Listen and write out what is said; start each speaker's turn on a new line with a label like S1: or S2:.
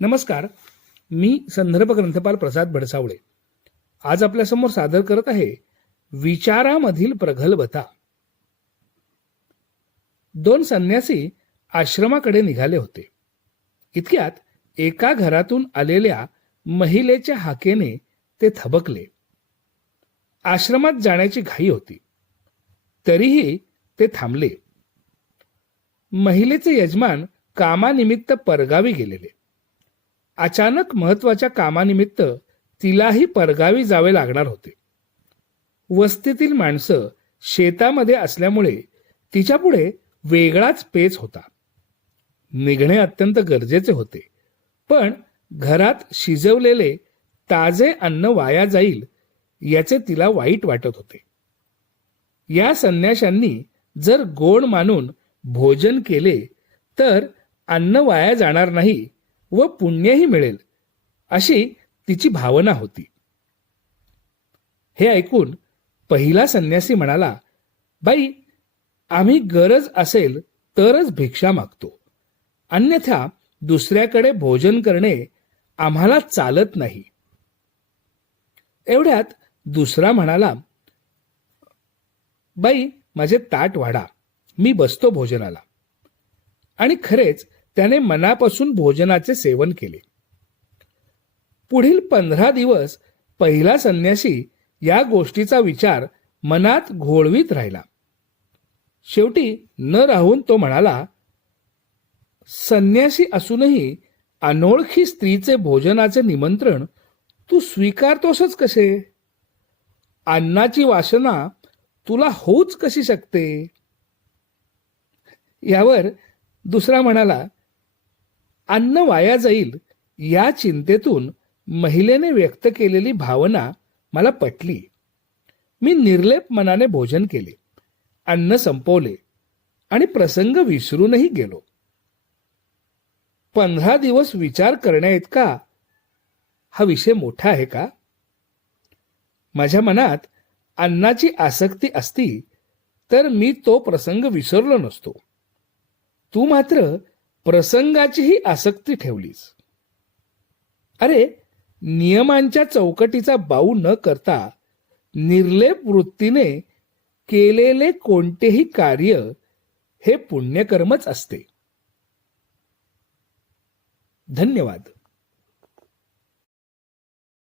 S1: नमस्कार मी संदर्भ ग्रंथपाल प्रसाद भडसावळे. आज आपल्यासमोर सादर करत आहे विचारामधील प्रगल्भता. दोन संन्यासी आश्रमाकडे निघाले होते. इतक्यात एका घरातून आलेल्या महिलेच्या हाकेने ते थबकले. आश्रमात जाण्याची घाई होती. तरीही ते थांबले. महिलेचे यजमान कामानिमित्त परगावी गेलेले. अचानक महत्त्वाच्या कामानिमित्त तिलाही परगावी जावे लागणार होते. वस्तीतील माणसं शेतामध्ये असल्यामुळे तिच्यापुढे वेगळाच पेच होता. निघणे अत्यंत गरजेचे होते. पण घरात शिजवलेले ताजे अन्न वाया जाईल याचे तिला वाईट वाटत होते. या संन्याशांनी जर गोड मानून भोजन केले तर अन्न वाया जाणार नाही व पुण्यही मिळेल अशी तिची भावना होती. हे ऐकून पहिला संन्यासी म्हणाला बाई आम्ही गरज असेल तरच भिक्षा मागतो. अन्यथा दुसऱ्याकडे भोजन करणे आम्हाला चालत नाही. एवढ्यात दुसरा म्हणाला बाई माझे ताट वाढा मी बसतो भोजनाला. आणि खरेच त्याने मनापासून भोजनाचे सेवन केले. पुढील पंधरा दिवस पहिला संन्यासी या गोष्टीचा विचार मनात घोळवीत राहिला. शेवटी न राहून तो म्हणाला संन्यासी असूनही अनोळखी स्त्रीचे भोजनाचे निमंत्रण तू स्वीकारतोसच कसे? अन्नाची वासना तुला होऊच कशी शकते? यावर दुसरा म्हणाला अन्न वाया जाईल या चिंतेतून महिलेने व्यक्त केलेली भावना मला पटली. मी निर्लेप मनाने भोजन केले अन्न संपवले आणि प्रसंग विसरूनही गेलो. पंधरा दिवस विचार करण्याइतका हा विषय मोठा आहे का? माझ्या मनात अन्नाची आसक्ती असती तर मी तो प्रसंग विसरलो नसतो. तू मात्र प्रसंगाचीही आसक्ती ठेवलीस. अरे नियमांच्या चौकटीचा बाऊ न करता निर्लेप वृत्तीने केलेले कोणतेही कार्य हे पुण्यकर्मच असते. धन्यवाद.